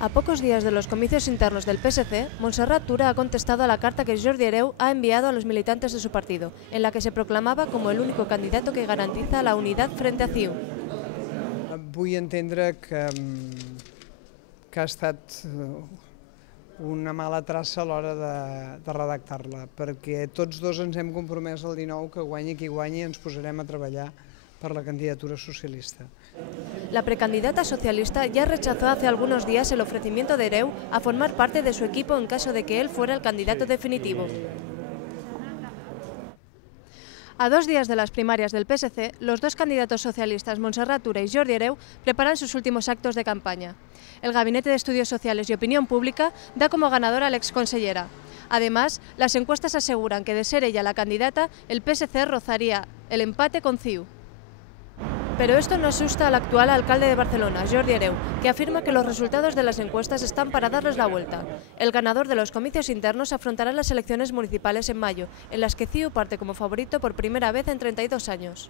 A pocos días de los comicios internos del PSC, Montserrat Tura ha contestado a la carta que Jordi Hereu ha enviado a los militantes de su partido, en la que se proclamaba como el único candidato que garantiza la unidad frente a CiU. Vull entendre que ha estat una mala traça a l'hora de redactar-la, perquè tots dos ens hem compromès el 19 que guanyi qui guanyi ens posarem a treballar per la candidatura socialista. La precandidata socialista ya rechazó hace algunos días el ofrecimiento de Hereu a formar parte de su equipo en caso de que él fuera el candidato definitivo. A 2 días de las primarias del PSC, los dos candidatos socialistas, Montserrat Tura y Jordi Hereu, preparan sus últimos actos de campaña. El Gabinete de Estudios Sociales y Opinión Pública da como ganadora a la exconsellera. Además, las encuestas aseguran que, de ser ella la candidata, el PSC rozaría el empate con CiU. Pero esto no asusta al actual alcalde de Barcelona, Jordi Hereu, que afirma que los resultados de las encuestas están para darles la vuelta. El ganador de los comicios internos afrontará las elecciones municipales en mayo, en las que CiU parte como favorito por primera vez en 32 años.